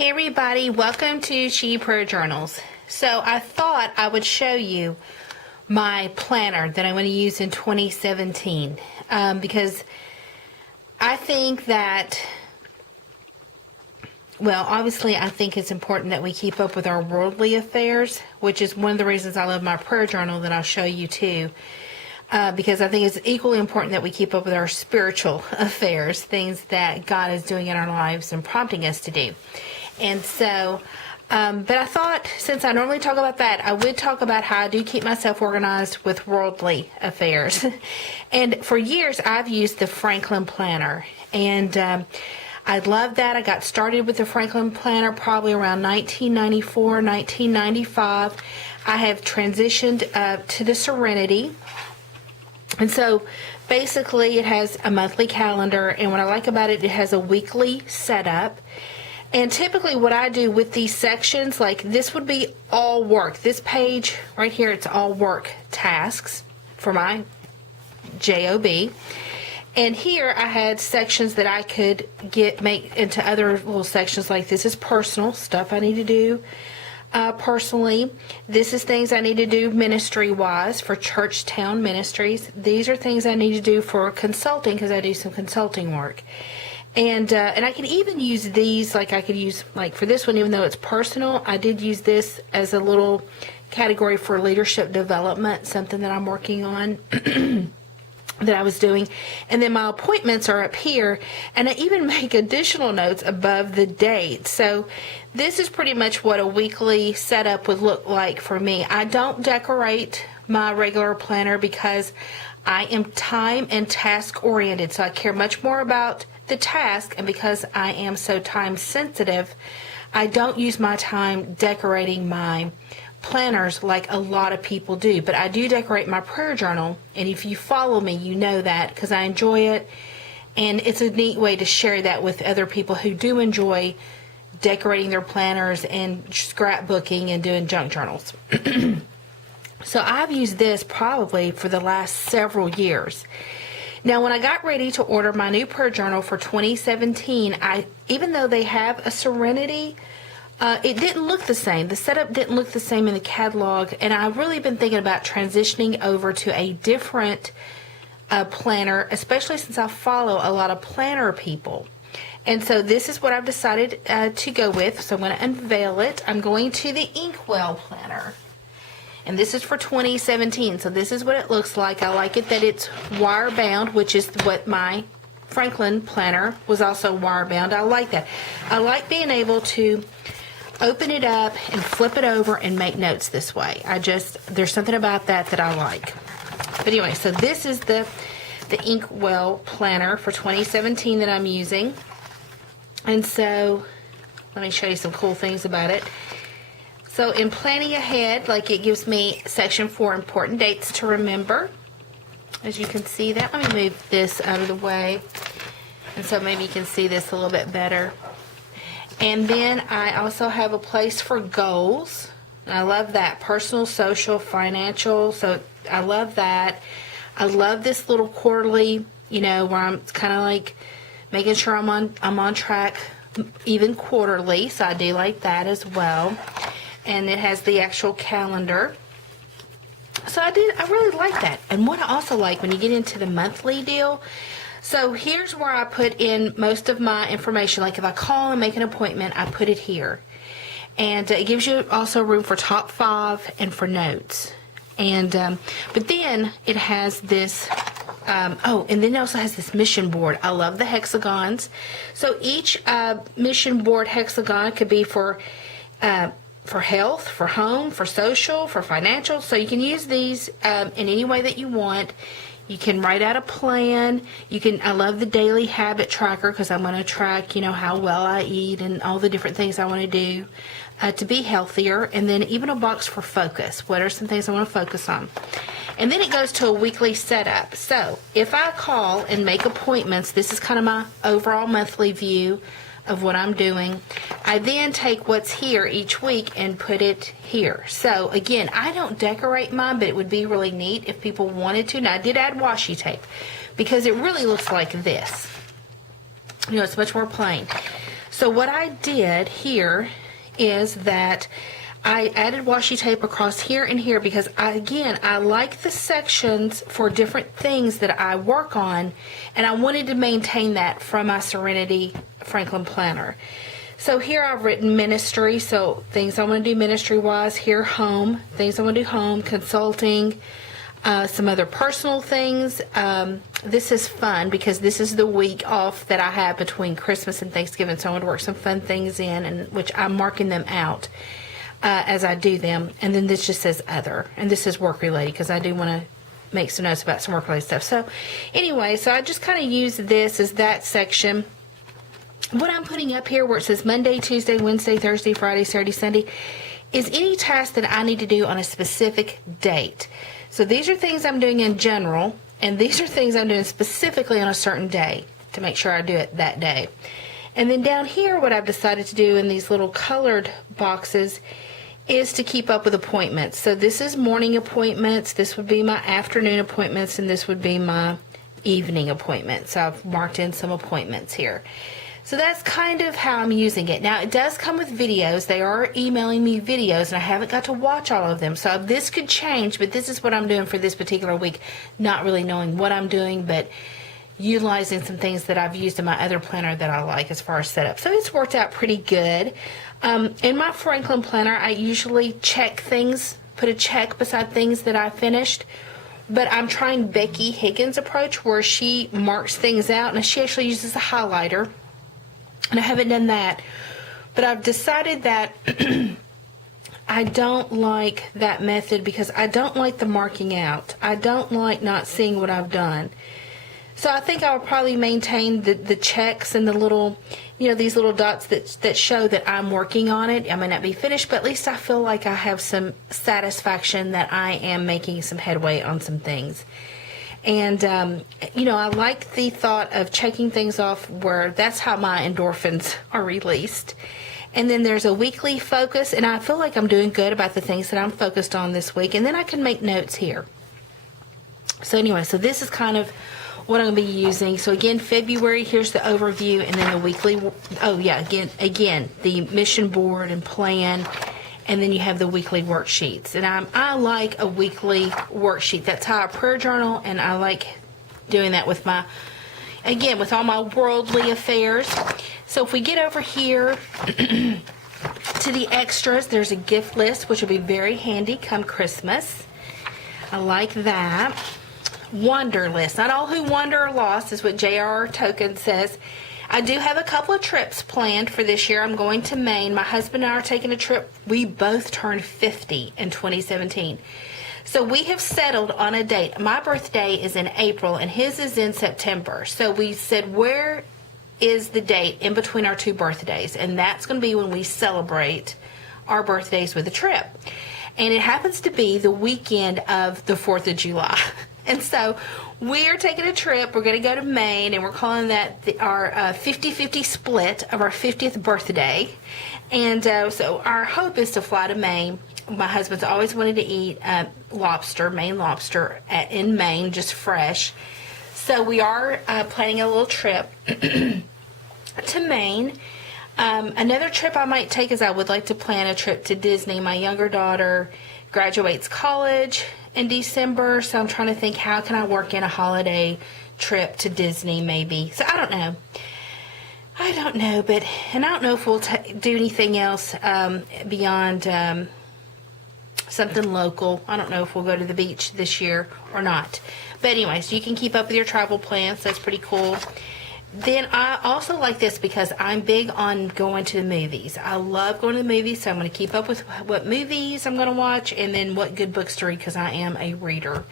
Hey everybody, welcome to She Prayer Journals. So I thought I would show you my planner that I'm going to use in 2017 because I think that, well, obviously I think it's important that we keep up with our worldly affairs, which is one of the reasons I love my prayer journal that I'll show you too. Because I think it's equally important that we keep up with our spiritual affairs, things that God is doing in our lives and prompting us to do. And so, but I thought, since I normally talk about that, I would talk about how I do keep myself organized with worldly affairs. And for years, I've used the Franklin Planner. And I love that. I got started with the Franklin Planner probably around 1994, 1995. I have transitioned to the Serenity. And so basically it has a monthly calendar, and what I like about it, it has a weekly setup. And typically what I do with these sections, like this would be all work. This page right here, it's all work tasks for my job. And here I had sections that I could make into other little sections, like this is personal stuff I need to do. Personally, this is things I need to do ministry-wise for Church Town Ministries. These are things I need to do for consulting because I do some consulting work. And I can even use these, like I could use, like for this one, even though it's personal, I did use this as a little category for leadership development, something that I'm working on. That I was doing. And then my appointments are up here, and I even make additional notes above the date. So this is pretty much what a weekly setup would look like for me. I don't decorate my regular planner because I am time and task oriented, so I care much more about the task, and because I am so time sensitive, I don't use my time decorating my planners like a lot of people do. But I do decorate my prayer journal, and if you follow me, you know that because I enjoy it, and it's a neat way to share that with other people who do enjoy decorating their planners and scrapbooking and doing junk journals. So I've used this probably for the last several years. Now, when I got ready to order my new prayer journal for 2017, even though they have a Serenity, it didn't look the same. The setup didn't look the same in the catalog, and I've really been thinking about transitioning over to a different planner, especially since I follow a lot of planner people. And so this is what I've decided to go with. So I'm going to unveil it. I'm going to the Inkwell planner. And this is for 2017. So this is what it looks like. I like it that it's wire bound, which is what my Franklin planner was also wire bound. I like that. I like being able to open it up and flip it over and make notes this way. There's something about that I like. But anyway, so this is the Inkwell planner for 2017 that I'm using. And so let me show you some cool things about it. So in planning ahead, like it gives me section for important dates to remember. As you can see that. Let me move this out of the way. And so maybe you can see this a little bit better. And then I also have a place for goals. And I love that. Personal, social, financial. So I love that. I love this little quarterly, where I'm kind of like making sure I'm on track even quarterly. So I do like that as well. And it has the actual calendar. So I really like that. And what I also like when you get into the monthly deal, so here's where I put in most of my information. Like if I call and make an appointment, I put it here. And it gives you also room for top 5 and for notes. And but then it has this, and then it also has this mission board. I love the hexagons. So each mission board hexagon could be for health, for home, for social, for financial. So you can use these in any way that you want. You can write out a plan. I love the daily habit tracker because I'm going to track, how well I eat and all the different things I want to do to be healthier. And then even a box for focus. What are some things I want to focus on? And then it goes to a weekly setup. So if I call and make appointments, this is kind of my overall monthly view of what I'm doing. I then take what's here each week and put it here. So again, I don't decorate mine, but it would be really neat if people wanted to. Now I did add washi tape because it really looks like this. It's much more plain. So what I did here is that I added washi tape across here and here because I like the sections for different things that I work on, and I wanted to maintain that from my Serenity Franklin planner. So here I've written ministry, so things I want to do ministry wise. Here home, things I want to do home, consulting, some other personal things. This is fun because this is the week off that I have between Christmas and Thanksgiving, so I want to work some fun things in, and which I'm marking them out as I do them. And then this just says other, and this is work related because I do want to make some notes about some work related stuff. So anyway, so I just kind of use this as that section. What I'm putting up here where it says Monday, Tuesday, Wednesday, Thursday, Friday, Saturday, Sunday is any task that I need to do on a specific date. So these are things I'm doing in general, and these are things I'm doing specifically on a certain day to make sure I do it that day. And then down here, what I've decided to do in these little colored boxes is to keep up with appointments. So this is morning appointments, this would be my afternoon appointments, and this would be my evening appointments. So I've marked in some appointments here. So that's kind of how I'm using it. Now, it does come with videos. They are emailing me videos, and I haven't got to watch all of them. So this could change, but this is what I'm doing for this particular week, not really knowing what I'm doing, but utilizing some things that I've used in my other planner that I like as far as setup. So it's worked out pretty good. In my Franklin planner, I usually check things, put a check beside things that I finished. But I'm trying Becky Higgins' approach where she marks things out, and she actually uses a highlighter. And I haven't done that, but I've decided that I don't like that method because I don't like the marking out. I don't like not seeing what I've done. So I think I'll probably maintain the checks and the little, these little dots that show that I'm working on it. I may not be finished, but at least I feel like I have some satisfaction that I am making some headway on some things. And, I like the thought of checking things off where that's how my endorphins are released. And then there's a weekly focus, and I feel like I'm doing good about the things that I'm focused on this week. And then I can make notes here. So anyway, so this is kind of what I'm going to be using. So again, February, here's the overview, and then the weekly, again, the mission board and plan. And then you have the weekly worksheets. And I like a weekly worksheet. That's how I prayer journal, and I like doing that with with all my worldly affairs. So if we get over here to the extras, there's a gift list, which will be very handy come Christmas. I like that. Wonder list. Not all who wander are lost is what J.R.R. Tolkien says. I do have a couple of trips planned for this year. I'm going to Maine. My husband and I are taking a trip. We both turned 50 in 2017. So we have settled on a date. My birthday is in April and his is in September. So we said, where is the date in between our two birthdays? And that's going to be when we celebrate our birthdays with a trip. And it happens to be the weekend of the 4th of July. And so we are taking a trip. We're going to go to Maine, and we're calling that our 50-50 split of our 50th birthday. And so our hope is to fly to Maine. My husband's always wanted to eat lobster, Maine lobster, in Maine, just fresh. So we are planning a little trip to Maine. Another trip I might take is I would like to plan a trip to Disney. My younger daughter graduates college in December, so I'm trying to think, how can I work in a holiday trip to Disney maybe? So I don't know, but I don't know if we'll do anything else beyond something local. I don't know if we'll go to the beach this year or not. But anyways, you can keep up with your travel plans. That's pretty cool. Then I also like this because I'm big on going to the movies. I love going to the movies, so I'm going to keep up with what movies I'm going to watch and then what good books to read because I am a reader.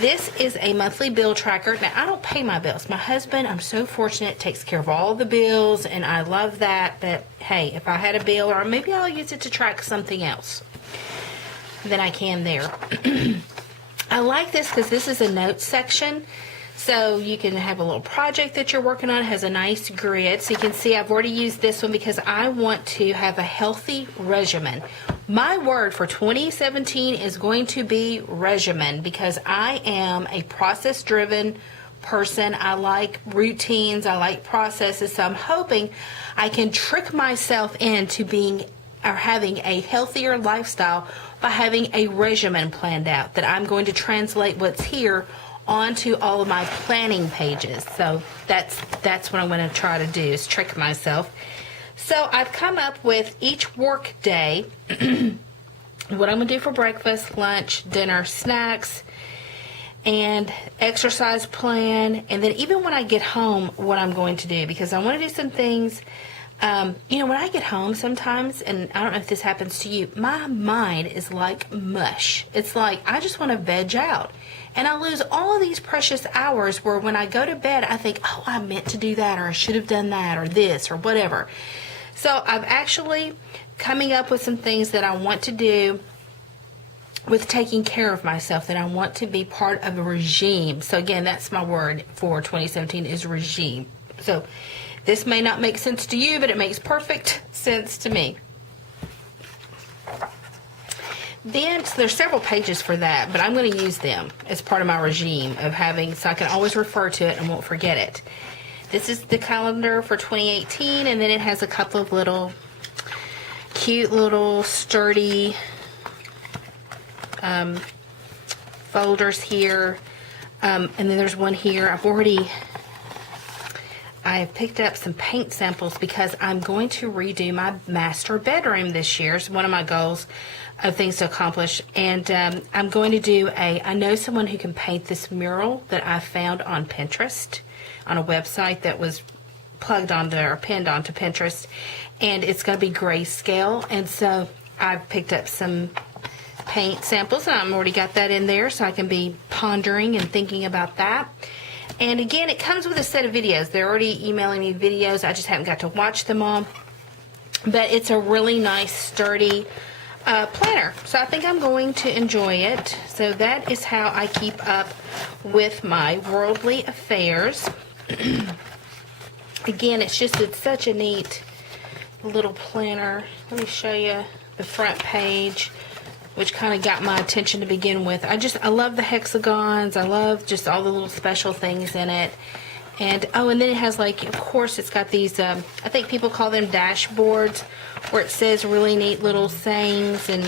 This is a monthly bill tracker. Now, I don't pay my bills. My husband, I'm so fortunate, takes care of all the bills, and I love that. But, hey, if I had a bill, or maybe I'll use it to track something else, then I can there. I like this because this is a notes section. So you can have a little project that you're working on. It has a nice grid. So you can see I've already used this one because I want to have a healthy regimen. My word for 2017 is going to be regimen because I am a process-driven person. I like routines. I like processes. So I'm hoping I can trick myself into being or having a healthier lifestyle by having a regimen planned out, that I'm going to translate what's here onto all of my planning pages. So that's what I'm going to try to do, is trick myself. So I've come up with each work day what I'm going to do for breakfast, lunch, dinner, snacks, and exercise plan, and then even when I get home, what I'm going to do, because I want to do some things. When I get home sometimes, and I don't know if this happens to you, my mind is like mush. It's like I just want to veg out. And I lose all of these precious hours where when I go to bed, I think, oh, I meant to do that, or I should have done that, or this, or whatever. So I've actually coming up with some things that I want to do with taking care of myself, that I want to be part of a regime. So again, that's my word for 2017 is regime. So this may not make sense to you, but it makes perfect sense to me. Then, so there's several pages for that, but I'm going to use them as part of my regime of having, so I can always refer to it and won't forget it. This is the calendar for 2018, and then it has a couple of little cute little sturdy folders here, and then there's one here. I picked up some paint samples because I'm going to redo my master bedroom this year. It's one of my goals of things to accomplish, and I'm going to do I know someone who can paint this mural that I found on Pinterest, on a website that was plugged onto or pinned onto Pinterest, and it's going to be grayscale, and so I've picked up some paint samples, and I've already got that in there, so I can be pondering and thinking about that. And again, it comes with a set of videos. They're already emailing me videos. I just haven't got to watch them all. But it's a really nice, sturdy planner. So I think I'm going to enjoy it. So that is how I keep up with my worldly affairs. Again, it's such a neat little planner. Let me show you the front page, which kind of got my attention to begin with. I love the hexagons. I love just all the little special things in it. And then it has, like, of course, it's got these, I think people call them dashboards, where it says really neat little sayings and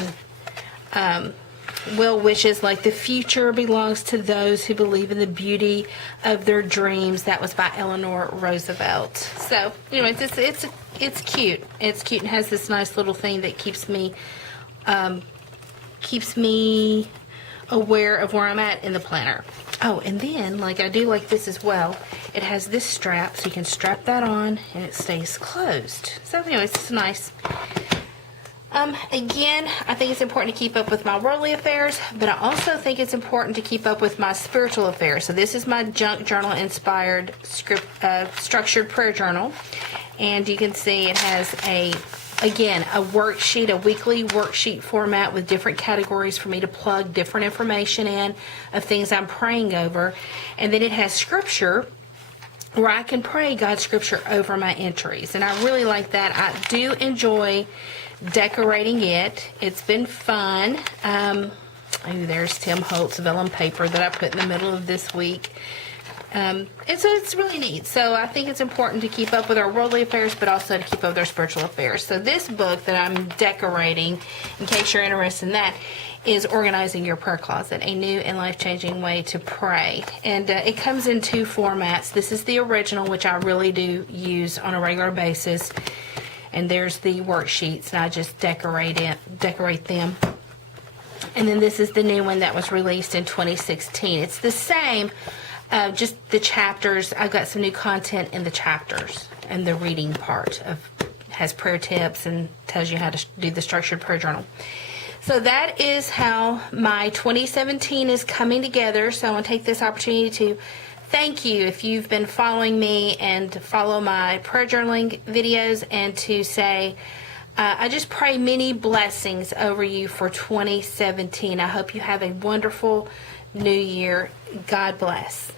well wishes, like the future belongs to those who believe in the beauty of their dreams. That was by Eleanor Roosevelt. So, it's cute. It's cute and has this nice little thing that keeps me aware of where I'm at in the planner. Oh, and then, like, I do like this as well. It has this strap, so you can strap that on, and it stays closed. So, it's nice. Again, I think it's important to keep up with my worldly affairs, but I also think it's important to keep up with my spiritual affairs. So this is my junk journal inspired structured prayer journal, and you can see it has a worksheet, a weekly worksheet format with different categories for me to plug different information in of things I'm praying over. And then it has scripture where I can pray God's scripture over my entries. And I really like that. I do enjoy decorating it. It's been fun. There's Tim Holt's vellum paper that I put in the middle of this week. And so it's really neat. So I think it's important to keep up with our worldly affairs, but also to keep up with our spiritual affairs. So this book that I'm decorating, in case you're interested in that, is Organizing Your Prayer Closet, a new and life-changing way to pray. And it comes in two formats. This is the original, which I really do use on a regular basis. And there's the worksheets, and I just decorate them. And then this is the new one that was released in 2016. It's the same. Just the chapters. I've got some new content in the chapters, and the reading part has prayer tips and tells you how to do the structured prayer journal. So that is how my 2017 is coming together. So I want to take this opportunity to thank you if you've been following me and follow my prayer journaling videos, and to say I just pray many blessings over you for 2017. I hope you have a wonderful new year. God bless.